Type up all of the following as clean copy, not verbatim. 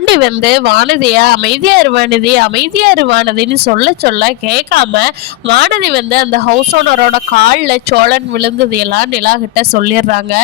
பாண்டி வந்து வானதியா அமைதியா இருவானதி அமைதியா இருவானதின்னு சொல்ல சொல்ல கேட்காம வானதி வந்து அந்த ஹவுஸ் ஓனரோட காலில் சோழன் விழுந்தது எல்லாம் நிலா கிட்ட சொல்லிடுறாங்க.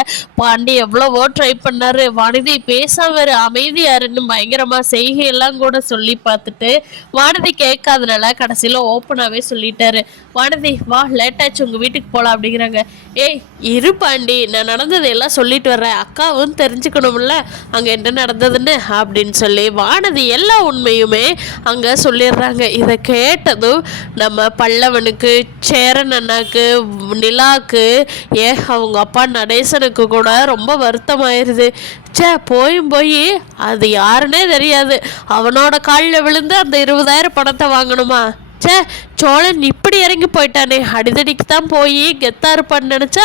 பாண்டி எவ்வளவோ ட்ரை பண்ணாரு, வானதி பேசாம அமைதியாருன்னு பயங்கரமா செய்கையெல்லாம் கூட சொல்லி பார்த்துட்டு வானதி கேட்காதனால கடைசியில ஓப்பனாவே சொல்லிட்டாரு. வானதி வா லேட்டாச்சு உங்க வீட்டுக்கு போலாம் அப்படிங்கிறாங்க. ஏய் இரு பாண்டி, நான் நடந்ததை எல்லாம் சொல்லிட்டு வர்றேன், அக்காவும் தெரிஞ்சுக்கணும்ல அங்க என்ன நடந்ததுன்னு அப்படின்னு சொல்லி வானதி எல்லா உண்மையுமே அங்க சொல்லிடுறாங்க. இதை கேட்டதும் நம்ம பல்லவனுக்கு, சேரன் அண்ணாக்கு, நிலாக்கு, அவங்க அப்பா நடேசனுக்கு கூட ரொம்ப வருத்தமாயிருது. போய் அது யாருன்னே தெரியாது, அவனோட காலில் விழுந்து அந்த 20,000 பணத்தை வாங்கணுமா? சோழன் இப்படி இறங்கி போயிட்டானே, அடிதடிக்கு தான் போய் கெத்தா இருப்பான்னு நினச்சா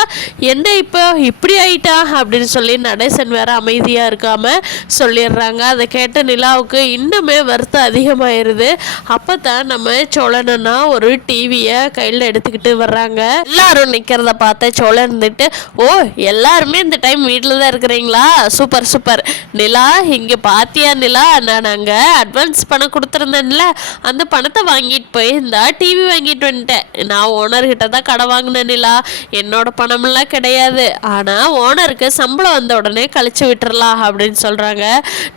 என்ன இப்போ இப்படி ஆயிட்டா அப்படின்னு சொல்லி நடேசன் வேற அமைதியாக இருக்காம சொல்லிடுறாங்க. அதை கேட்ட நிலாவுக்கு இன்னுமே வருத்தம் அதிகமாயிருது. அப்போ தான் நம்ம சோழனா ஒரு டிவியை கையில் எடுத்துக்கிட்டு வர்றாங்க. எல்லாரும் நிற்கிறத பார்த்த சோழன் இருந்துட்டு, ஓ எல்லாருமே இந்த டைம் வீட்டில் தான் இருக்கிறீங்களா, சூப்பர் சூப்பர். நிலா இங்கே பாத்தியா நிலா, நான் அங்கே அட்வான்ஸ் பணம் கொடுத்துருந்தேன்ல, அந்த பணத்தை வாங்கிட்டு போய் இந்த டிவி வாங்கிட்டு வந்துட்டேன். நான் ஓனர்கிட்ட தான் கடை வாங்கினேன் நிலா, என்னோட பணமெல்லாம் கிடையாது. ஆனால் ஓனருக்கு சம்பளம் வந்த உடனே கழிச்சு விட்டுறலாம் அப்படின்னு சொல்கிறாங்க.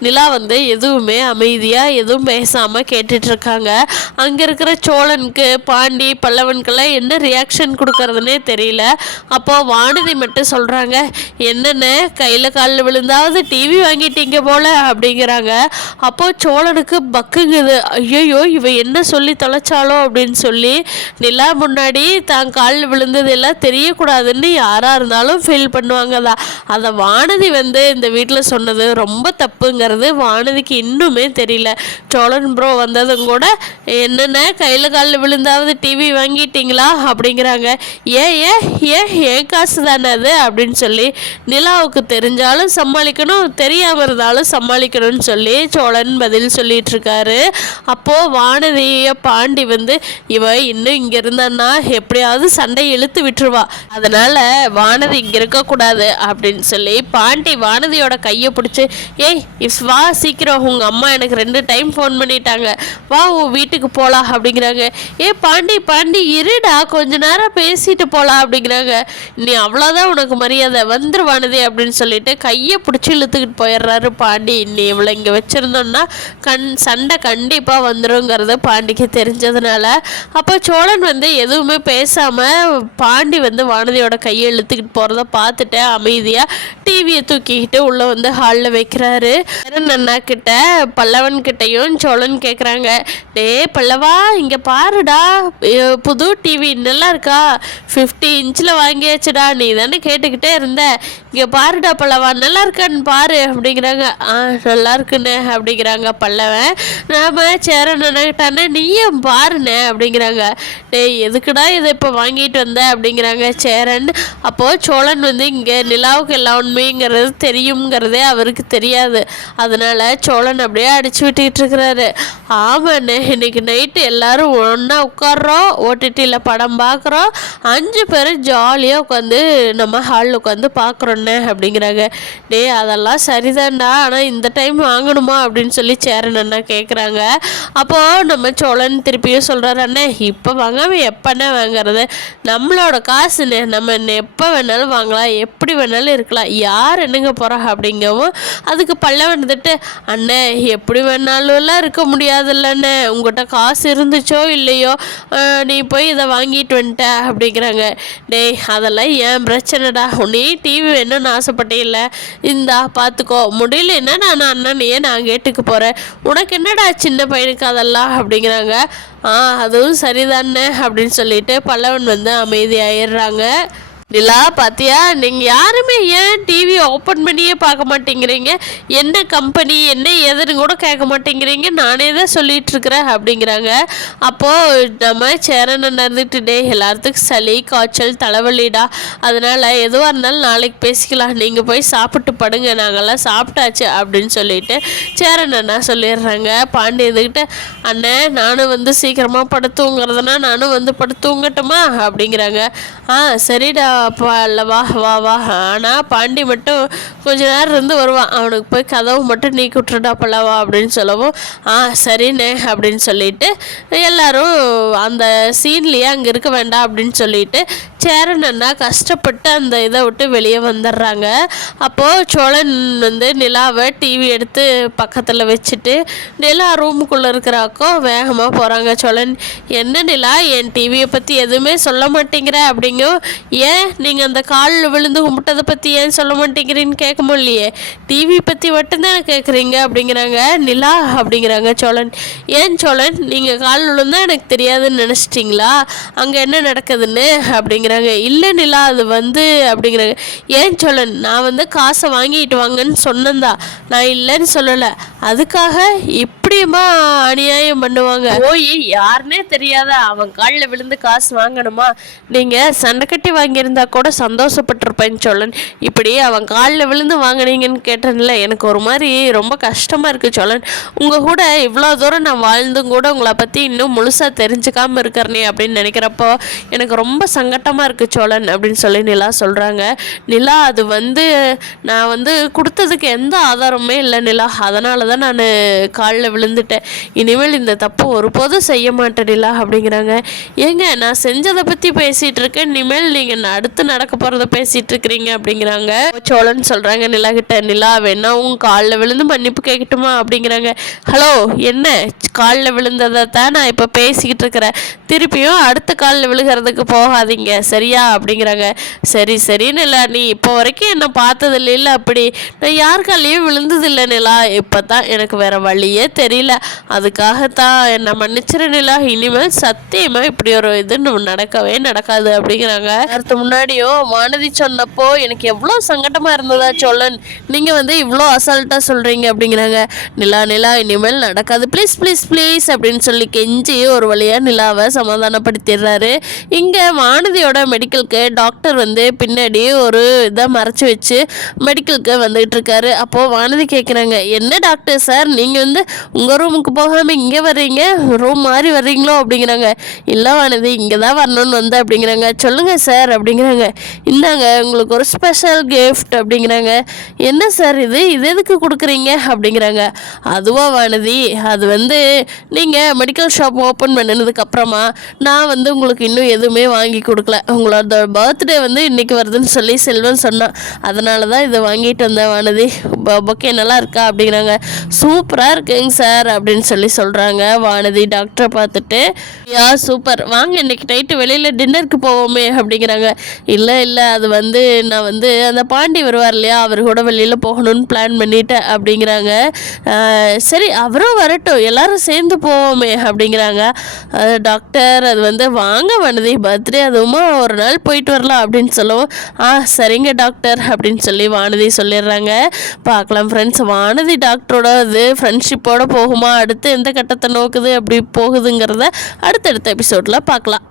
நிலா வந்து எதுவுமே அமைதியாக எதுவும் பேசாமல் கேட்டுட்ருக்காங்க. அங்கே இருக்கிற சோழனுக்கு, பாண்டி, பல்லவனுக்கெல்லாம் என்ன ரியாக்ஷன் கொடுக்கறதுனே தெரியல. அப்போது வானதி மட்டும் சொல்கிறாங்க, என்னென்ன கையில் காலில் விழுந்தாவது டிவி வாங்கிட்டீங்க போல அப்படிங்கிறாங்க. அப்போது சோழனுக்கு பக்குங்குது, ஐயோ இவ என்ன சொல்லி தொலைச்சாலோ அப்படின்னு சொல்லி நிலா முன்னாடி தான் காலில் விழுந்ததெல்லாம் தெரியக்கூடாதுன்னு யாராக இருந்தாலும் ஃபீல் பண்ணுவாங்கதான். அதை வானதி வந்து இந்த வீட்டில் சொன்னது ரொம்ப தப்புங்கிறது வானதிக்கு இன்னுமே தெரியல. சோழன் ப்ரோ வந்ததும் கூட என்னென்ன கையில் காலில் விழுந்தாவது டிவி வாங்கிட்டீங்களா அப்படிங்கிறாங்க. ஏன் காசு தானே அது அப்படின்னு சொல்லி நிலாவுக்கு தெரிஞ்சாலும் சமாளிக்கணும், தெரியாமல் இருந்தாலும் சமாளிக்கணும்னு சொல்லி சோழன் பதில் சொல்லிட்டு இருக்காரு. அப்போது வானதியை பாண்டி வந்து இவ இன்னும் இங்கே இருந்தான்னா எப்படியாவது சண்டை இழுத்து விட்டுருவா, அதனால வானதி இங்கே இருக்கக்கூடாது அப்படின்னு சொல்லி பாண்டி வானதியோட கையை பிடிச்சி, ஏய் வா சீக்கிரம், உங்கள் அம்மா எனக்கு 2 டைம் ஃபோன் பண்ணிட்டாங்க, வா உன் வீட்டுக்கு போகலாம் அப்படிங்கிறாங்க. பாண்டி இருடா கொஞ்ச நேரம் பேசிட்டு போகலாம் அப்படிங்கிறாங்க. நீ அவ்வளோதான் உனக்கு மரியாதை, வந்துரு வானதி அப்படின்னு சொல்லிட்டு கையை பிடிச்சி இழுத்துக்கிட்டு போயிடுறாரு பாண்டி. நீ இவ்வளோ இங்கே வச்சுருந்தோன்னா சண்டை கண்டிப்பாக வந்துருங்கிறது பாண்டிக்கு தெரிஞ்சதுனால. அப்போ சோழன் வந்து எதுவுமே பேசாமல் பாண்டி வந்து வானதியோட கையை இழுத்துக்கிட்டு போகிறத பார்த்துட்டு அமைதியாக டிவியை தூக்கிக்கிட்டு உள்ளே வந்து ஹாலில் வைக்கிறாரு. அண்ணா கிட்ட பல்லவன் கிட்டையும் சோழன் கேட்குறாங்க, டே பல்லவா இங்கே பாருடா, புது டிவி நல்லா இருக்கா, 50 இன்ச்சில் வாங்கியாச்சுடா, நீ தானே கேட்டுக்கிட்டே இருந்த, இங்கே பாருடா பல்லவா நல்லா இருக்கான்னு பாரு அப்படிங்கிறாங்க. நல்லா இருக்குண்ணே அப்படிங்கிறாங்க பல்லவன். நாம சேரன் நினைக்கிட்டானே நீயும் பாருண்ணே அப்படிங்கிறாங்க. டேய் எதுக்குடா இதை இப்போ வாங்கிட்டு வந்த அப்படிங்கிறாங்க சேரன். அப்போது சோழன் வந்து இங்கே நிலாவுக்கு எல்லா உண்மைங்கிறது தெரியுங்கிறதே அவருக்கு தெரியாது, அதனால சோழன் அப்படியே அடிச்சு விட்டுக்கிட்டு இருக்கிறாரு. ஆமாண்ணே இன்னைக்கு நைட்டு எல்லாரும் ஒன்றா உட்காடுறோம், ஓடிடியில் படம் பார்க்குறோம், 5 பேரும் ஜாலியாக உட்காந்து நம்ம ஹாலில் உட்காந்து பார்க்குறோண்ணே அப்படிங்கிறாங்க. டே அதெல்லாம் சரிதான்டா, ஆனால் இந்த டைம் வாங்கணுமா அப்படின்னு சொல்லி சேரன் அண்ணா கேட்குறாங்க. அப்போது நம்ம சோழன் திருப்பியும் சொல்கிறாரு, அண்ணே இப்போ வாங்காமல் எப்போண்ணே வாங்குறது, நம்மளோட காசுண்ணே, நம்ம எப்போ வேணாலும் வாங்கலாம், எப்படி வேணாலும் இருக்கலாம், யார் என்னங்க போகிறா அப்படிங்கவும். அதுக்கு பல்லவன் வந்துட்டு, அண்ணே எப்படி வேணாலும்லாம் இருக்க முடியாதுல்லண்ணே, உங்கள்கிட்ட காசு இருந்துச்சோ இல்லையோ நீ போய் இதை வாங்கிட்டு வந்துட்ட அப்படிங்கிறாங்க. டேய் அதெல்லாம் ஏன் பிரச்சனைடா, நீ டிவி வேணும்னு ஆசைப்பட்டே இல்லை, இந்தா பார்த்துக்கோ, முடியலன்னா நான் அண்ணனையே நான் கேட்டுக்கு போகிறேன், உனக்கு என்னடா சின்ன பையனுக்கு அதெல்லாம் அப்படிங்கிறாங்க. அதுவும் சரிதானே அப்படின்னு சொல்லிட்டு பல்லவன் வந்து அமைதியாயிடுறாங்க. நிலா பார்த்தியா, நீங்கள் யாருமே ஏன் டிவி ஓப்பன் பண்ணியே பார்க்க மாட்டேங்கிறீங்க, என்ன கம்பெனி என்ன எதுன்னு கூட கேட்க மாட்டேங்கிறீங்க, நானே தான் சொல்லிகிட்ருக்குறேன் அப்படிங்கிறாங்க. அப்போது நம்ம சேரன் இருந்துட்டு, டே எல்லாத்துக்கும் சளி காய்ச்சல் தலைவலிடா, அதனால் எதுவாக இருந்தாலும் நாளைக்கு பேசிக்கலாம், நீங்கள் போய் சாப்பிட்டு படுங்க, நாங்கள்லாம் சாப்பிட்டாச்சு அப்படின்னு சொல்லிட்டு சேரன் அண்ணா சொல்லிடுறாங்க. பாண்டி இதுக்கிட்ட, அண்ணே நானும் வந்து சீக்கிரமாக படுத்துங்கிறதுனா நானும் வந்து படுத்துங்கட்டுமா அப்படிங்கிறாங்க. சரிடா வா வா வா. ஆனால் பாண்டி மட்டும் கொஞ்ச நேரம் இருந்து வருவான். அவனுக்கு போய் கதவு மட்டும் நீக்கி விட்டுட்டா பல்லவா அப்படின்னு சொல்லவும் சரிண்ணே அப்படின்னு சொல்லிட்டு எல்லாரும் அந்த சீன்லேயே அங்கே இருக்க வேண்டாம் அப்படின்னு சொல்லிட்டு சேரன் அண்ணா கஷ்டப்பட்டு அந்த இதை விட்டு வெளியே வந்துடுறாங்க. அப்போது சோழன் வந்து நிலாவை டிவி எடுத்து பக்கத்தில் வச்சுட்டு நிலா ரூமுக்குள்ளே இருக்கிறாக்கோ வேகமாக போகிறாங்க. சோழன், என்ன நிலா என் டிவியை பற்றி எதுவுமே சொல்ல மாட்டேங்கிற அப்படிங்கோ. ஏன் நீங்கள் அந்த காலில் விழுந்து கும்பிட்டதை பற்றி ஏன் சொல்ல மாட்டேங்கிறீன்னு கேட்க முடியலையே, டிவி பற்றி மட்டும்தான் கேட்குறீங்க அப்படிங்கிறாங்க. நிலா அப்படிங்கிறாங்க சோழன். ஏன் சோழன், நீங்கள் கால் விழுந்தா எனக்கு தெரியாதுன்னு நினச்சிட்டிங்களா, அங்கே என்ன நடக்குதுன்னு அப்படிங்கிறாங்க. இல்லை நிலா அது வந்து அப்படிங்கிறாங்க. ஏன் சோழன், நான் வந்து காசை வாங்கிட்டு வாங்கன்னு சொன்னேன்தா, நான் இல்லைன்னு சொல்லலை. அதுக்காக இப்படியுமா அநியாயம் பண்ணுவாங்க? போய் யாருன்னே தெரியாத அவன் காலில் விழுந்து காசு வாங்கணுமா? நீங்கள் சண்டை கட்டி வாங்கியிருந்தா கூட சந்தோஷப்பட்டிருப்பேன் சோழன். இப்படி அவன் காலில் விழுந்து வாங்கினீங்கன்னு கேட்டேன்ல, எனக்கு ஒரு மாதிரி ரொம்ப கஷ்டமாக இருக்குது சோழன். உங்கள் கூட இவ்வளோ தூரம் நான் வாழ்ந்தும் கூட உங்களை பற்றி இன்னும் முழுசாக தெரிஞ்சுக்காமல் இருக்கிறனே அப்படின்னு நினைக்கிறப்போ எனக்கு ரொம்ப சங்கட்டமாக இருக்குது சோழன் அப்படின்னு சொல்லி நிலா சொல்கிறாங்க. நிலா, அது வந்து நான் வந்து கொடுத்ததுக்கு எந்த ஆதாரமே இல்லை நிலா, அதனால தான் நான் காலில் விழுந்துட்டேன். இனிமேல் இந்த தப்பு ஒருபோதும் செய்ய மாட்டேன் நிலா அப்படிங்கிறாங்க. ஏங்க, நான் செஞ்சதை பற்றி பேசிகிட்டு இருக்கேன், இனிமேல் நீங்கள் அடுத்து நடக்க போகிறத பேசிகிட்டு இருக்கிறீங்க அப்படிங்கிறாங்க. சோழன் சொல்கிறாங்க நிலா கிட்ட, நிலா வேணா உங்க காலில் விழுந்து மன்னிப்பு கேட்கட்டுமா அப்படிங்கிறாங்க. ஹலோ, என்ன காலில் விழுந்ததை தான் நான் இப்போ பேசிக்கிட்டு இருக்கிறேன், திருப்பியும் அடுத்த காலில் விழுகிறதுக்கு போகாதீங்க சரியா அப்படிங்கிறாங்க. சரி சரி நிலா, நீ இப்போ வரைக்கும் என்னை பார்த்தது இல்லை, அப்படி நான் யார் காலையும் விழுந்ததில்லை நிலா, இப்போ தான் எனக்கு வேறு வழியே தெரியல, அதுக்காகத்தான் என்னை மன்னிச்சிரு நிலா, இனிமேல் சத்தியமாக இப்படி ஒரு இது நடக்கவே நடக்காது அப்படிங்கிறாங்க. அடுத்த முன்னாடியோ வானதி சொன்னப்போ எனக்கு எவ்வளோ சங்கடமாக இருந்ததா சோழன், நீங்கள் வந்து இவ்வளோ அசால்ட்டாக சொல்கிறீங்க அப்படிங்கிறாங்க. நிலா நிலா, இனிமேல் நடக்காது ப்ளீஸ் ப்ளீஸ் ப்ளீஸ் அப்படின்னு சொல்லி கெஞ்சி ஒரு வழியாக நிலாவை சமாதானப்படுத்திடுறாரு. இங்கே வானதியோட மெடிக்கலுக்கு டாக்டர் வந்து பின்னாடி ஒரு இதை மறைச்சி வச்சு மெடிக்கலுக்கு வந்துகிட்டு இருக்காரு. அப்போது வானதி கேட்குறாங்க, என்ன டாக்டர் சார், நீங்கள் வந்து உங்கள் ரூமுக்கு போகாமல் இங்கே வர்றீங்க, ரூம் மாறி வர்றீங்களோ அப்படிங்கிறாங்க. இல்லை வானதி, இங்கே தான் வரணும்னு வந்து அப்படிங்கிறாங்க. சொல்லுங்கள் சார் அப்படிங்கிறாங்க. இந்தாங்க உங்களுக்கு ஒரு ஸ்பெஷல் கிஃப்ட் அப்படிங்கிறாங்க. என்ன சார் இது எதுக்கு கொடுக்குறீங்க அப்படிங்கிறாங்க. அதுவா வானதி, அது வந்து நீங்கள் மெடிக்கல் ஷாப் ஓப்பன் பண்ணினதுக்கப்புறமா நான் வந்து உங்களுக்கு இன்னும் எதுவுமே வாங்கி கொடுக்கல, உங்களோட பர்த்டே வந்து இன்றைக்கி வருதுன்னு சொல்லி செல்வன் சொன்னான், அதனால தான் இதை வாங்கிட்டு வந்தேன் வானதி, பொக்கே நல்லா இருக்கா அப்படிங்கிறாங்க. சூப்பராக இருக்குங்க சார் அப்படின்னு சொல்லி சொல்கிறாங்க. வானதி டாக்டரை பார்த்துட்டு, சூப்பர், வாங்க இன்னைக்கு நைட்டு வெளியில் டின்னருக்கு போவோமே அப்படிங்கிறாங்க. இல்லை இல்லை, அது வந்து நான் வந்து அந்த பாண்டி வருவார் இல்லையா, அவர் கூட வெளியில் போகணும்னு பிளான் பண்ணிட்டேன் அப்படிங்கிறாங்க. சரி அவரும் வரட்டும், எல்லாரும் சேர்ந்து போவோமே அப்படிங்கிறாங்க. டாக்டர், அது வந்து வாங்க வானதி, பர்த்டே அதுவுமா ஒரு நாள் போயிட்டு வரலாம் அப்படின்னு சொல்லுவோம். சரிங்க டாக்டர் அப்படின்னு சொல்லி வானதி சொல்லிடுறாங்க. பார்க்கலாம் ஃப்ரெண்ட்ஸ், வானதி டாக்டரோட இது ஃப்ரெண்ட்ஷிப்போட போகுமா, அடுத்து எந்த கட்டத்தை நோக்குது அப்படி போகுதுங்கிறத அடுத்தடுத்த எபிசோடில் பார்க்கலாம்.